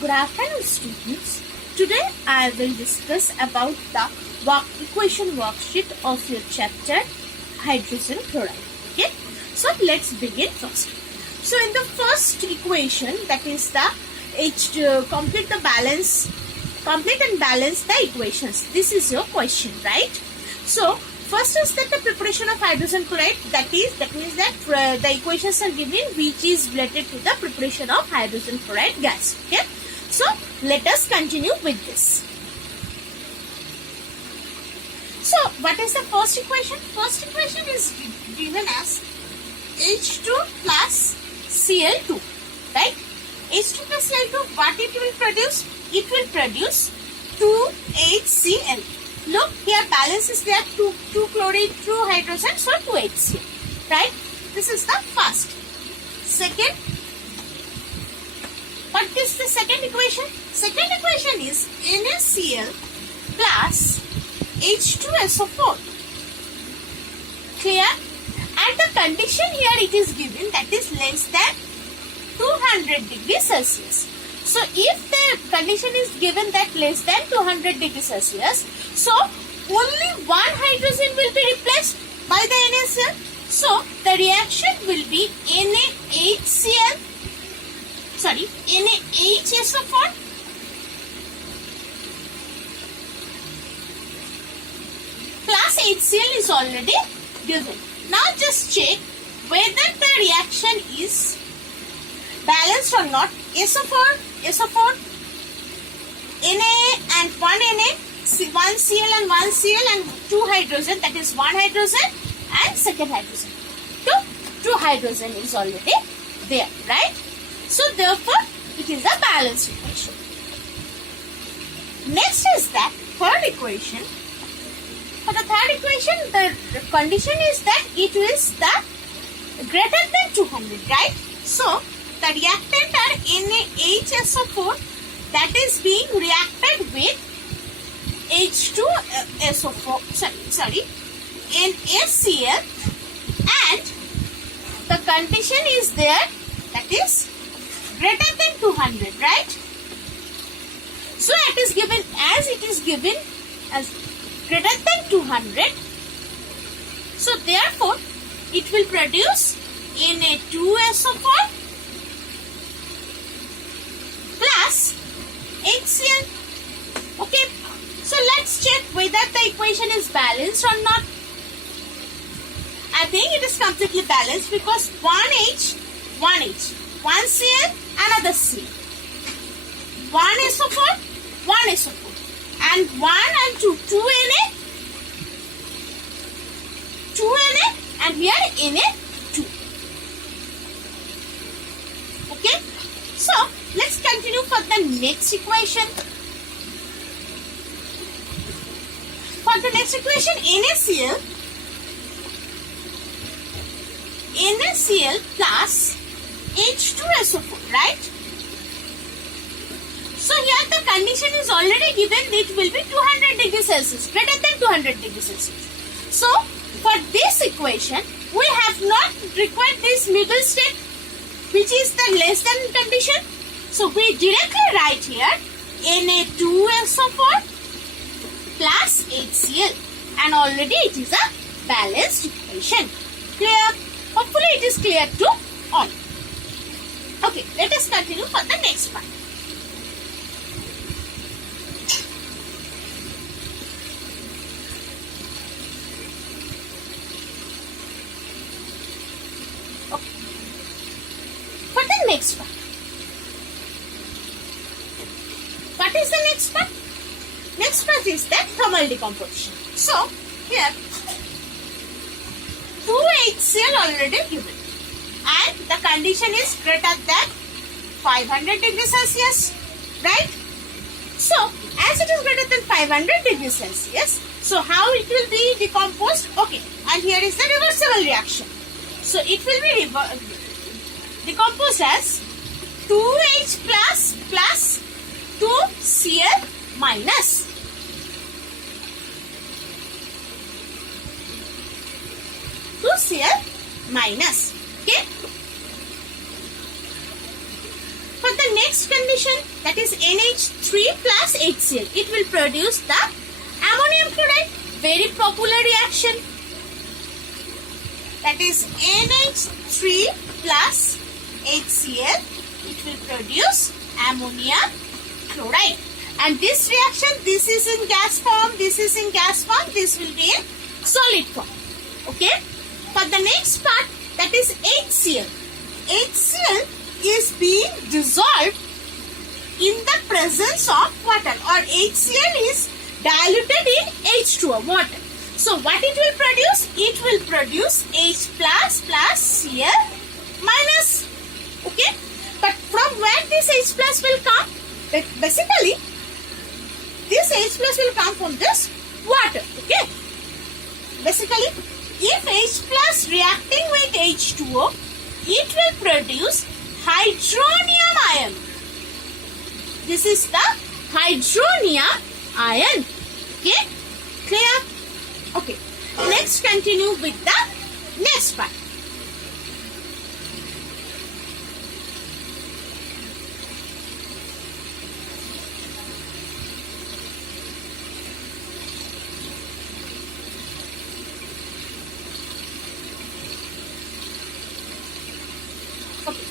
Good afternoon, students. Today I will discuss about the equation worksheet of your chapter hydrogen chloride. Okay, so let's begin first. So in the first equation, that is the complete and balance the equations. This is your question, right? So first is that the preparation of hydrogen chloride, that means that the equations are given which is related to the preparation of hydrogen chloride gas. Okay, so let us continue with this. So what is the first equation? First equation is given as H2 plus Cl2, right? H2 plus Cl2, what it will produce? It will produce 2HCl. Look, here balance is there, 2 chlorine, 2 hydrogen, so 2HCl, right? This is the first. Second, what is the second equation? Second equation is NaCl plus H2SO4. Clear? And the condition here it is given, that is less than 200 degrees Celsius. So if the condition is given that less than 200 degrees Celsius, so only one hydrogen will be replaced by the NaCl. So the reaction will be NaHCl, NaHSO4 plus HCl is already given. Now just check whether the reaction is balanced or not. SO4, Na and 1 Na, 1 Cl and 1 Cl and 2 hydrogen, that is 1 hydrogen and second hydrogen. 2 hydrogen is already there, right? So therefore it is a balanced equation. Next is that third equation. For the third equation, the condition is that it is the greater than 200, right? So the reactant are NaHSO4, that is being reacted with H2SO4, NaCl, and the condition is there, that is greater than 200, right? So it is given as greater than 200. So therefore it will produce Na2SO4 plus HCl. Okay, so let's check whether the equation is balanced or not. I think it is completely balanced because 1H, 1 Cl, another Cl, 1 SO4, 1 SO4, and 1 and 2, 2 Na, and here Na2. Okay, so let's continue for the next equation. For the next equation, NaCl plus H2SO4, right? So here the condition is already given, it will be 200 degrees Celsius, greater than 200 degrees Celsius. So for this equation, we have not required this middle step, which is the less than condition. So we directly write here Na2SO4 plus HCl, and already it is a balanced equation. Clear? Hopefully it is clear to all. Okay, let us continue for the next part. Okay. For the next part. What is the next part? Next part is the thermal decomposition. So here 2HCl already given, and the condition is greater than 500 degrees Celsius, right? So as it is greater than 500 degrees Celsius, so how it will be decomposed? Okay, and here is the reversible reaction. So it will be decomposed as 2H plus 2Cl minus. Cl minus. Okay. For the next condition, that is NH3 plus HCl. It will produce the ammonium chloride. Very popular reaction. That is NH3 plus HCl. It will produce ammonium chloride. And this reaction, this is in gas form, this is in gas form, this will be in solid form. Okay. For the next part, that is HCl. HCl is being dissolved in the presence of water, or HCl is diluted in H2O, water. So what it will produce? It will produce H plus plus Cl minus. Okay. But from where this H plus will come? Basically, this H plus will come from this water. Okay. Basically, if H plus reacting with H2O, it will produce hydronium ion. This is the hydronium ion. Okay. Clear? Okay. Next, continue with the next part. Okay.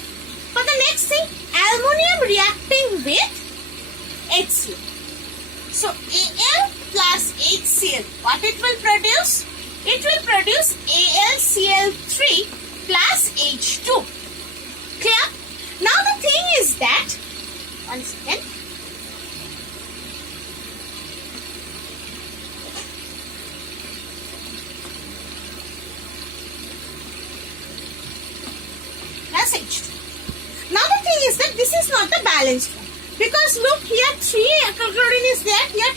For the next thing, ammonium reacting with HCl. So Al plus HCl, what it will produce? It will produce AlCl3 plus H2. Clear? Now the thing is that, one second. Plus H2. Now the thing is that this is not the balanced one. Because look, here 3 chlorine is there, here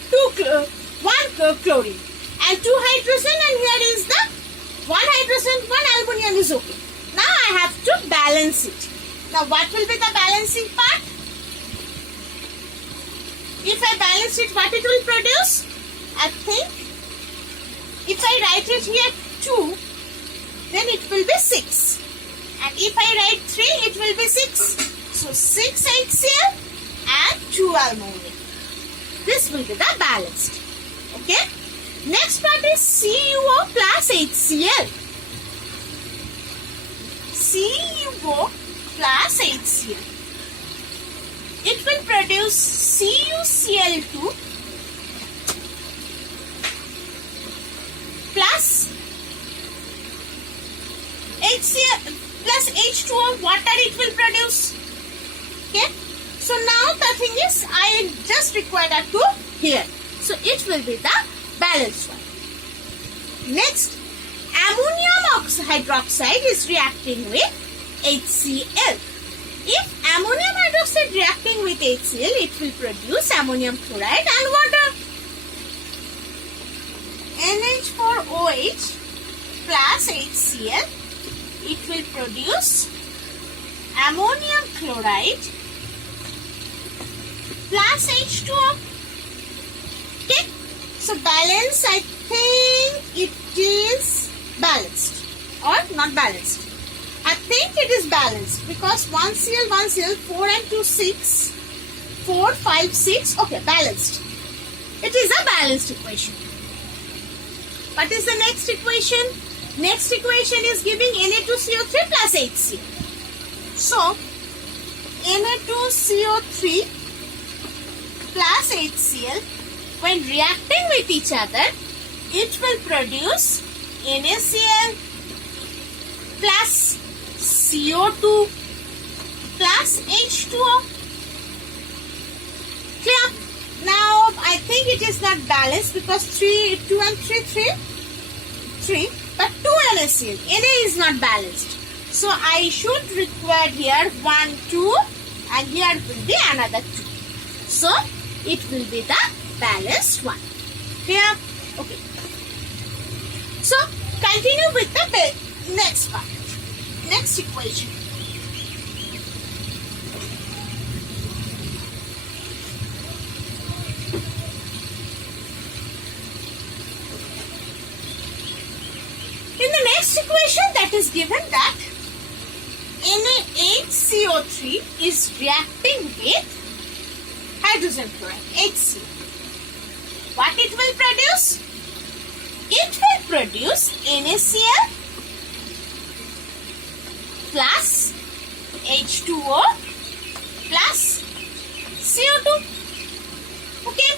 1 chlorine and 2 hydrogen, and here is the 1 hydrogen, 1 aluminum is okay. Now I have to balance it. Now what will be the balancing part? If I balance it, what it will produce? I think if I write it here 2, then it will be 6. And if I write 3, it will be 6. So 6 HCl and 2 aluminum. This will be the balanced. Okay. Next part is CuO plus HCl. CuO plus HCl. It will produce CuCl2 plus HCl plus H2O water it will produce. Okay. So now the thing is, I just require a 2 here. So it will be the balanced one. Next, ammonium hydroxide is reacting with HCl. If ammonium hydroxide reacting with HCl, it will produce ammonium chloride and water. NH4OH plus HCl, it will produce ammonium chloride plus H2O. Okay. So balance, I think it is balanced or not balanced. I think it is balanced because 1Cl, 1Cl, 4 and 2, 6, 4, 5, 6. Okay, balanced. It is a balanced equation. What is the next equation? Next equation is giving Na2CO3 plus HCl. So, Na2CO3 plus HCl, when reacting with each other, it will produce NaCl plus CO2 plus H2O. Clear? Now, I think it is not balanced because 3, 2 and 3, 3, but 2 NaCl. Na is not balanced. So, I should require here 1, 2 and here will be another 2. So, it will be the balanced one. Clear? Okay. So, continue with the next part. Next equation. In the next equation, that is given that NaHCO3 is reacting with hydrogen chloride, HCl. What it will produce? It will produce NaCl plus H2O plus CO2. Okay.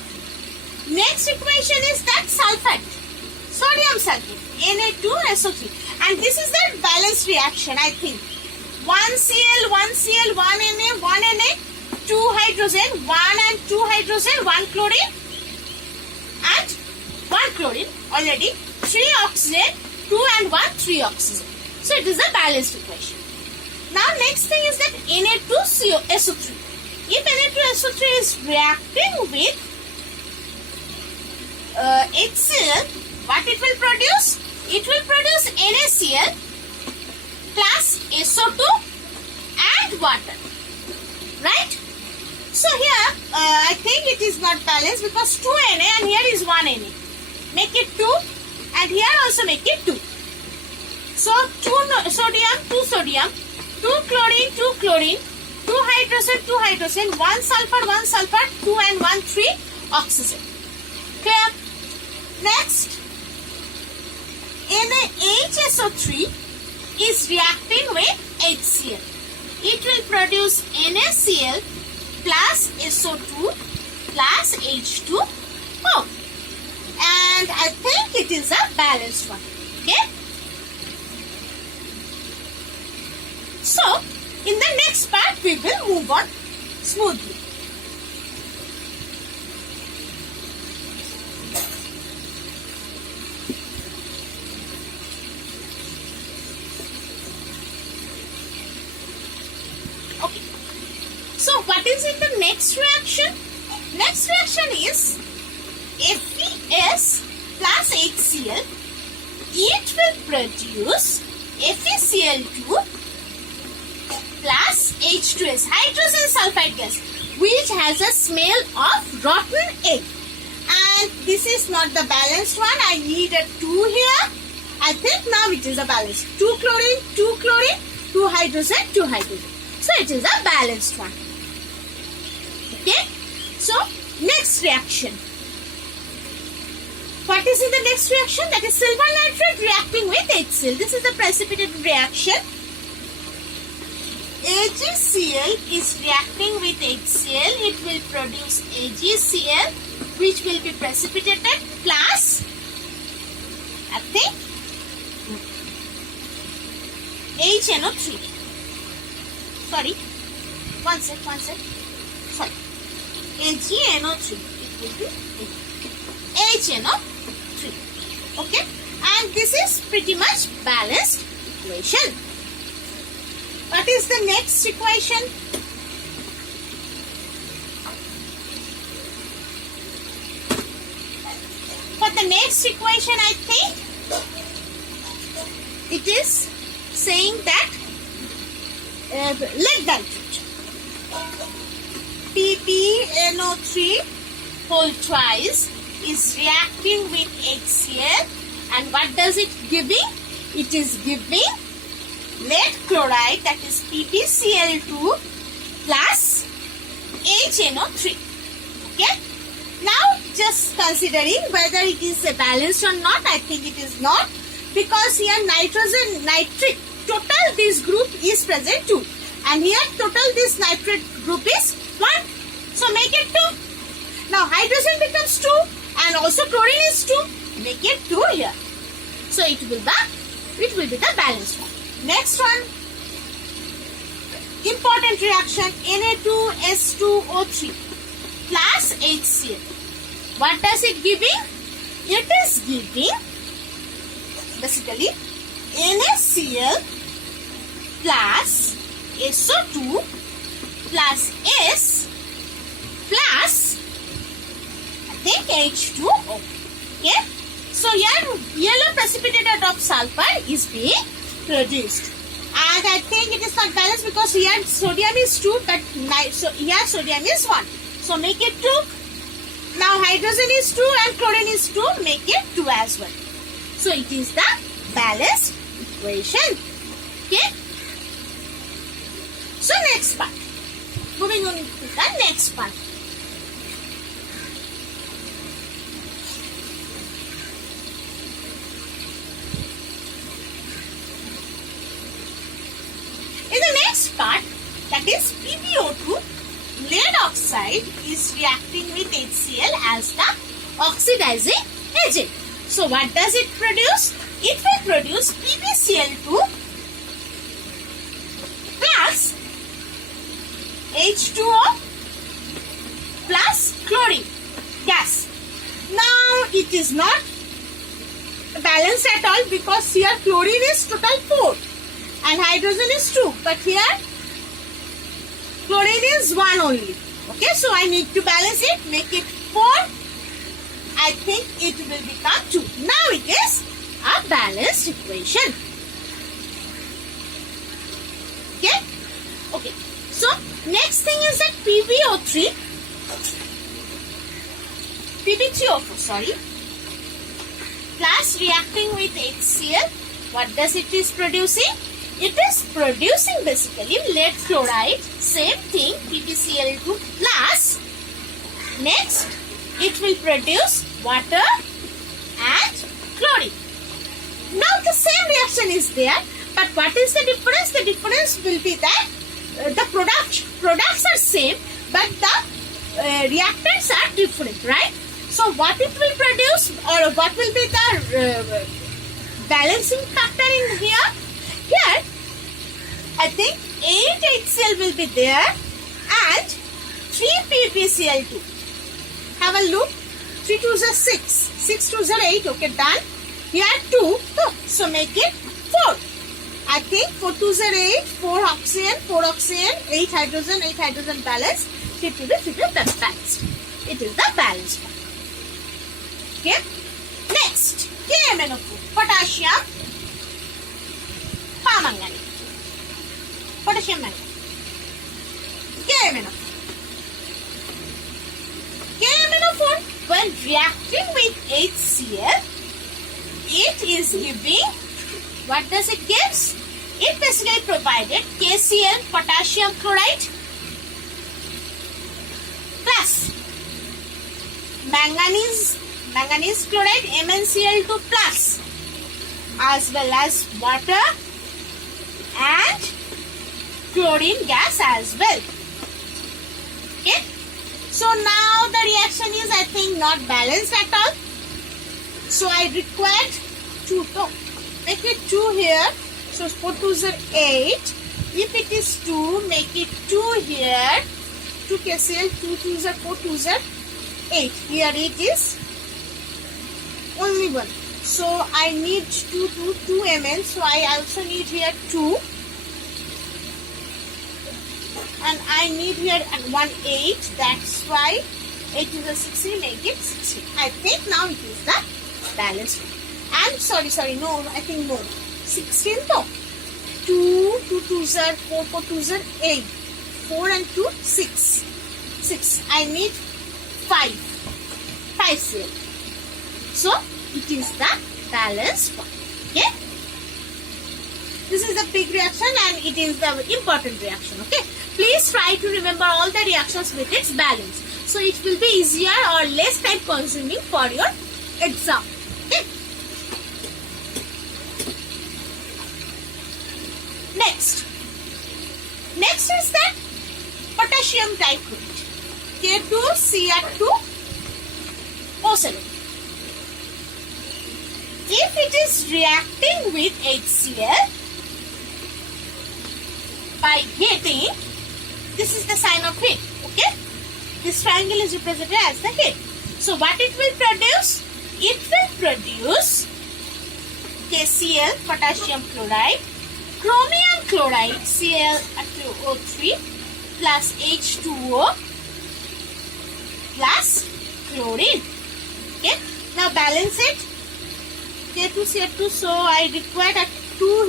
Next equation is that sulfate, sodium sulfate, Na2SO3, and this is the balanced reaction. I think 1Cl, 1Cl, 1Na, 1Na, 2 hydrogen, 1 and 2 hydrogen, 1 chlorine and 1 chlorine already, 3 oxygen, 2 and 1, 3 oxygen. So it is a balanced equation. Now next thing is that Na2SO3. If Na2SO3 is reacting with HCl, what it will produce? It will produce NaCl plus SO2 and water. Right? So here, I think it is not balanced because 2 Na and here is 1 Na. Make it 2 and here also make it 2. So 2 sodium, 2 sodium, 2 chlorine, 2 chlorine, 2 hydrogen, 2 hydrogen, 1 sulfur, 2 and 1, 3 oxygen. Clear? Next, NaHSO3 is reacting with HCl. It will produce NaCl plus SO2 plus H2O. And I think it is a balanced one. Okay? So, in the next part, we will move on smoothly. Okay. So, what is in the next reaction? Next reaction is FeS plus HCl. It will produce FeCl2 plus H2S, hydrogen sulfide gas, which has a smell of rotten egg. And this is not the balanced one. I need a 2 here. I think now it is a balanced. 2 chlorine, 2 chlorine, 2 hydrogen, 2 hydrogen. So it is a balanced one. Okay. So next reaction. What is in the next reaction? That is silver nitrate reacting with HCl. This is the precipitated reaction. AgCl is reacting with HCl. It will produce AgCl, which will be precipitated plus, I think, HNO3. Sorry, one sec. Sorry, AgNO3. It will be HNO3. Okay, and this is pretty much balanced equation. What is the next equation? For the next equation, I think it is saying that lead nitrate, PbNO3 whole twice is reacting with HCl, and what does it giving? It is giving lead chloride, that is PbCl2 plus HNO3. Okay. Now just considering whether it is balanced or not, I think it is not, because here nitric, total this group is present 2, and here total this nitrate group is 1. So make it 2. Now hydrogen becomes 2 and also chlorine is 2. Make it 2 here. So it will be the balanced one. Next one, important reaction, Na2S2O3 plus HCl. What does it giving? It is giving basically NaCl plus SO2 plus S plus, I think, H2O. Okay. So here yellow precipitated of sulfur is being produced, and I think it is not balanced because here sodium is 2, but here sodium is 1. So make it 2. Now hydrogen is 2 and chlorine is 2. Make it 2 as well. So it is the balanced equation. Okay. So next part. Moving on to the next part. In the next part, that is PbO2, lead oxide is reacting with HCl as the oxidizing agent. So what does it produce? It will produce PbCl2 plus H2O plus chlorine gas. Now it is not balanced at all because here chlorine is total 4 and hydrogen is 2, but here chlorine is 1 only. Okay, so I need to balance it, make it 4. I think it will become 2. Now it is a balanced equation. Okay? Okay. So, next thing is that PbO4, sorry, plus reacting with HCl. What does it is producing? It is producing basically lead fluoride, same thing, PbCl2 plus. Next, it will produce water and chlorine. Now the same reaction is there, but what is the difference? The difference will be that the products are same, but the reactants are different, right? So what it will produce, or what will be the balancing factor in here? Here, I think 8 HCl will be there and 3 PbCl2. Have a look. 3 2s are 6. 6 2s are 8. Okay, done. Here 2. So make it 4. I think 4 2s are 8. 4 oxygen, 4 oxygen, 8 hydrogen balance. It will be balanced. It is the balanced one. Okay. Next, KMnO4. Potassium permanganate. Potassium manganate. KMnO4. KMnO4, when reacting with HCl, it is giving, what does it give? It basically provided KCl, potassium chloride, plus manganese chloride, MnCl2 plus, as well as water and chlorine gas as well. Okay. So now the reaction is, I think, not balanced at all. So I require 2. So make it 2 here. So 4 2s are 8. If it is 2, make it 2 here. 2 KCl, 2 2s are 4 2s are 8. Here it is only 1. So I need 2 ml. So I also need here 2. And I need here 1 8. That's why 8 is a 16. Make it 16. I think now it is the balanced one. And sorry, no, I think more. 16 though. 2 2s are 4 4 2s are 8. 4 and 2 6. 6. I need 5 CL. So it is the balanced one. Okay. This is the big reaction and it is the important reaction. Okay. Please try to remember all the reactions with its balance. So it will be easier or less time consuming for your exam. Okay. Next is that potassium dichloride. K2Cr2O7. If it is reacting with HCl by heating, this is the sign of heat. Okay, this triangle is represented as the heat. So what it will produce? It will produce KCl, potassium chloride, chromium chloride, Cl2O3 plus H2O plus chlorine. Okay, now balance it. K2Cl2, so I require a 2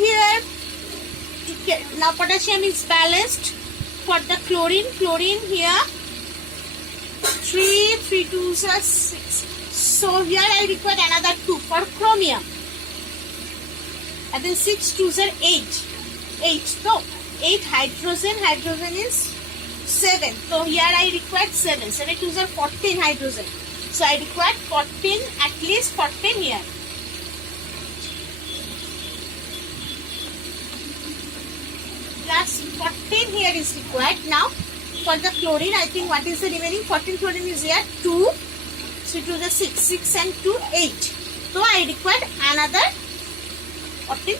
here. Now potassium is balanced. For the chlorine here 3 2s are 6. So here I require another 2 for chromium. And then 6 2s are 8. 8. So 8 hydrogen. Hydrogen is 7. So here I require 7. 7 to 14 hydrogen. So I require 14, at least 14 here. Plus 14 here is required. Now for the chlorine, I think what is the remaining? 14 chlorine is here. 2. 3 to the 6. 6 and 2, 8. So I required another 14.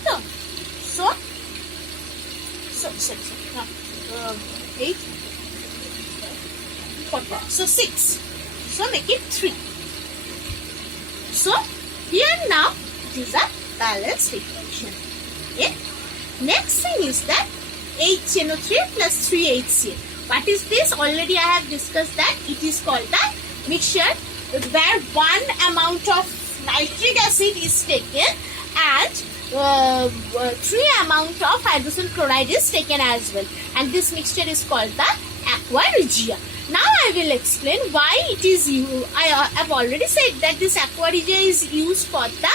So 8. 14. So 6. So make it 3. So here now it is a balanced equation. Okay. Next thing is that HNO3 plus 3HCl. What is this? Already I have discussed that it is called the mixture where 1 amount of nitric acid is taken and 3 amount of hydrogen chloride is taken as well. And this mixture is called the aqua regia. Now I will explain why it is used. I have already said that this aqua regia is used for the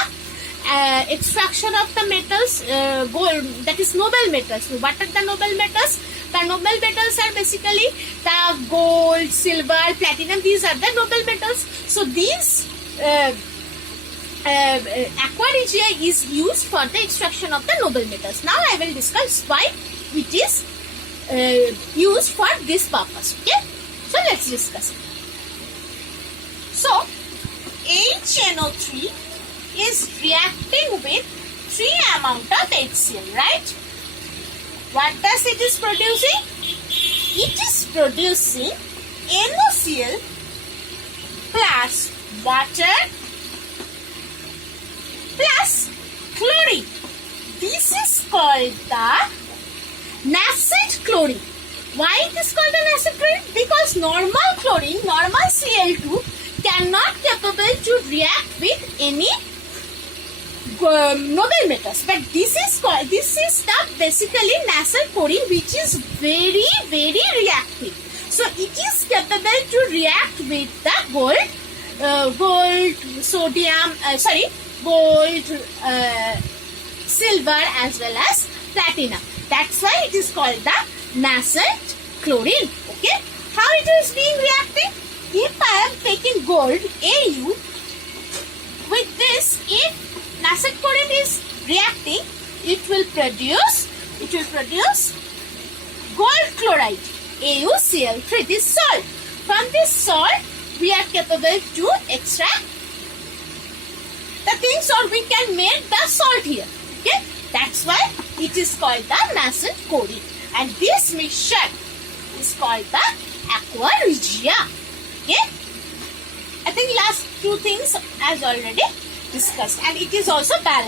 extraction of the metals, gold, that is noble metals. So what are the noble metals? The noble metals are basically the gold, silver, platinum. These are the noble metals. So these aqua regia is used for the extraction of the noble metals. Now I will discuss why it is used for this purpose. Okay. So let's discuss it. So HNO3 is reacting with 3 amount of HCl, right? What does it is producing? It is producing NaCl plus water plus chlorine. This is called the nascent chlorine. Why it is called an acid chlorine? Because normal chlorine, normal Cl2 cannot capable to react with any noble metals. But this is the basically nascent chlorine which is very reactive. So it is capable to react with the gold, sodium, gold, silver as well as platinum. That's why it is called the nascent chlorine. Okay. How it is being reacting? If I am taking gold Au with this, if nascent chlorine is reacting, it will produce gold chloride AuCl3. This salt. From this salt, we are capable to extract the things, or we can make the salt here. Okay. That's why it is called the nascent chlorine. And this mixture is called the aqua regia. Okay. I think last 2 things as already discussed, and it is also balanced.